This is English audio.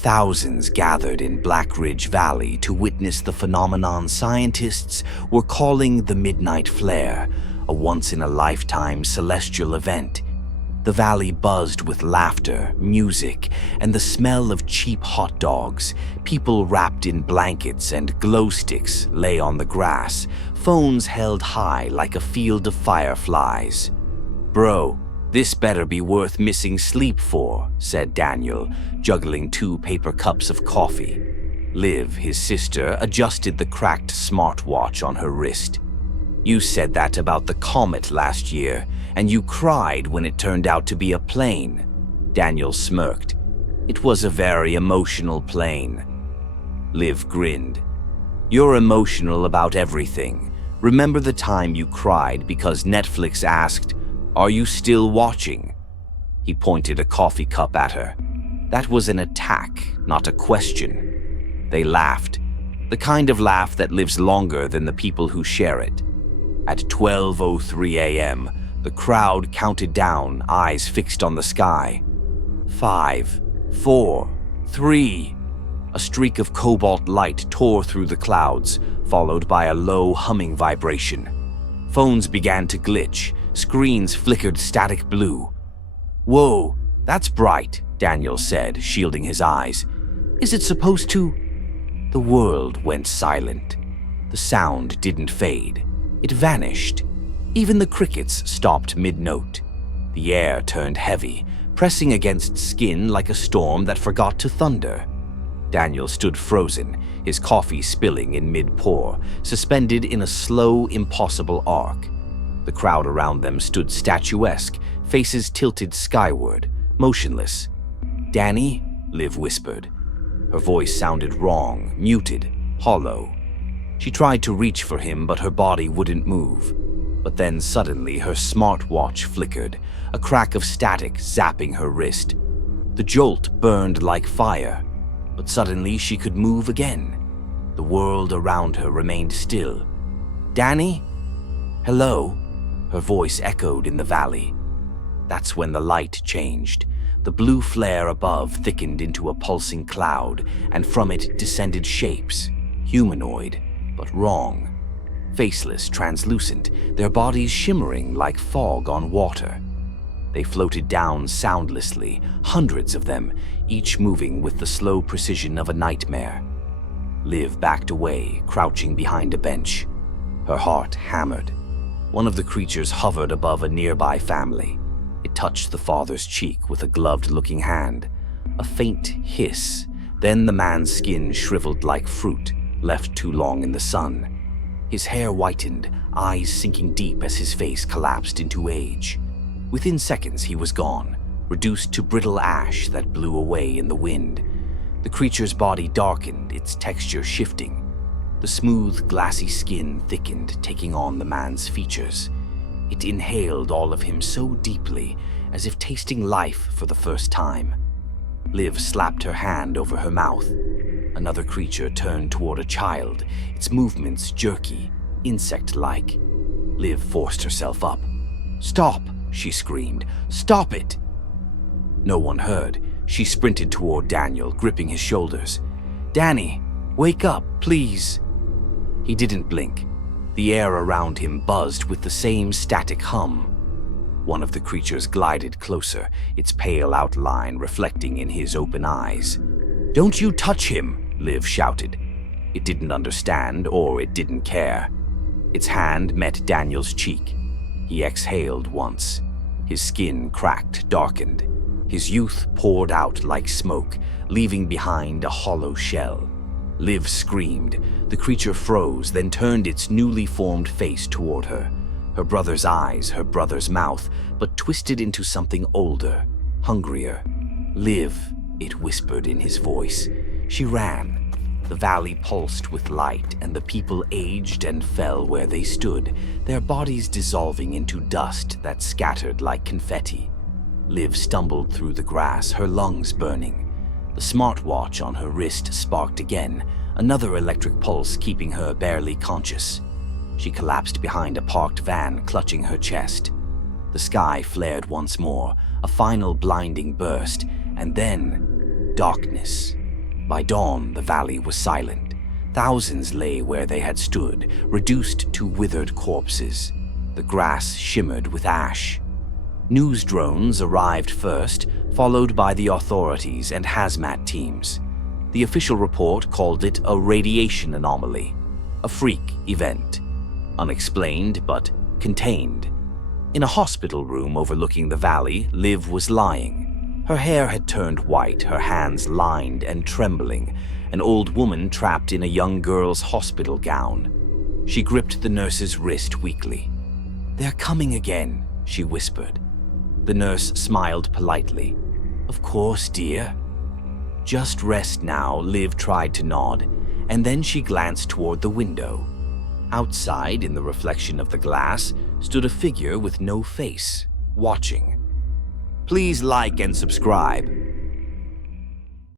Thousands gathered in Black Ridge Valley to witness the phenomenon scientists were calling the Midnight Flare, a once-in-a-lifetime celestial event. The valley buzzed with laughter, music, and the smell of cheap hot dogs. People wrapped in blankets and glow sticks lay on the grass, phones held high like a field of fireflies. "Bro, this better be worth missing sleep for," said Daniel, juggling 2 paper cups of coffee. Liv, his sister, adjusted the cracked smartwatch on her wrist. "You said that about the comet last year, and you cried when it turned out to be a plane." Daniel smirked. "It was a very emotional plane." Liv grinned. "You're emotional about everything. Remember the time you cried because Netflix asked, 'Are you still watching?'" He pointed a coffee cup at her. "That was an attack, not a question." They laughed, the kind of laugh that lives longer than the people who share it. At 12:03 a.m., the crowd counted down, eyes fixed on the sky. 5, 4, 3. A streak of cobalt light tore through the clouds, followed by a low humming vibration. Phones began to glitch, screens flickered static blue. "Whoa, that's bright," Daniel said, shielding his eyes. "Is it supposed to?" The world went silent. The sound didn't fade. It vanished. Even the crickets stopped mid-note. The air turned heavy, pressing against skin like a storm that forgot to thunder. Daniel stood frozen, his coffee spilling in mid-pour, suspended in a slow, impossible arc. The crowd around them stood statuesque, faces tilted skyward, motionless. "Danny?" Liv whispered. Her voice sounded wrong, muted, hollow. She tried to reach for him, but her body wouldn't move. But then suddenly her smartwatch flickered, a crack of static zapping her wrist. The jolt burned like fire, but suddenly she could move again. The world around her remained still. "Danny? Hello?" Her voice echoed in the valley. That's when the light changed. The blue flare above thickened into a pulsing cloud, and from it descended shapes, humanoid, but wrong. Faceless, translucent, their bodies shimmering like fog on water. They floated down soundlessly, hundreds of them, each moving with the slow precision of a nightmare. Liv backed away, crouching behind a bench. Her heart hammered. One of the creatures hovered above a nearby family. It touched the father's cheek with a gloved-looking hand. A faint hiss, then the man's skin shriveled like fruit, left too long in the sun. His hair whitened, eyes sinking deep as his face collapsed into age. Within seconds he was gone, reduced to brittle ash that blew away in the wind. The creature's body darkened, its texture shifting. The smooth, glassy skin thickened, taking on the man's features. It inhaled all of him so deeply, as if tasting life for the first time. Liv slapped her hand over her mouth. Another creature turned toward a child, its movements jerky, insect-like. Liv forced herself up. "Stop!" she screamed. "Stop it!" No one heard. She sprinted toward Daniel, gripping his shoulders. "Danny, wake up, please!" He didn't blink. The air around him buzzed with the same static hum. One of the creatures glided closer, its pale outline reflecting in his open eyes. "Don't you touch him!" Liv shouted. It didn't understand, or it didn't care. Its hand met Daniel's cheek. He exhaled once. His skin cracked, darkened. His youth poured out like smoke, leaving behind a hollow shell. Liv screamed. The creature froze, then turned its newly formed face toward her. Her brother's eyes, her brother's mouth, but twisted into something older, hungrier. "Liv," it whispered in his voice. She ran. The valley pulsed with light, and the people aged and fell where they stood, their bodies dissolving into dust that scattered like confetti. Liv stumbled through the grass, her lungs burning. The smartwatch on her wrist sparked again, another electric pulse keeping her barely conscious. She collapsed behind a parked van, clutching her chest. The sky flared once more, a final blinding burst, and then darkness. By dawn, the valley was silent. Thousands lay where they had stood, reduced to withered corpses. The grass shimmered with ash. News drones arrived first, followed by the authorities and hazmat teams. The official report called it a radiation anomaly, a freak event, unexplained but contained. In a hospital room overlooking the valley, Liv was lying. Her hair had turned white, her hands lined and trembling, an old woman trapped in a young girl's hospital gown. She gripped the nurse's wrist weakly. "They're coming again," she whispered. The nurse smiled politely. "Of course, dear." "Just rest now," Liv tried to nod, and then she glanced toward the window. Outside, in the reflection of the glass, stood a figure with no face, watching. Please like and subscribe.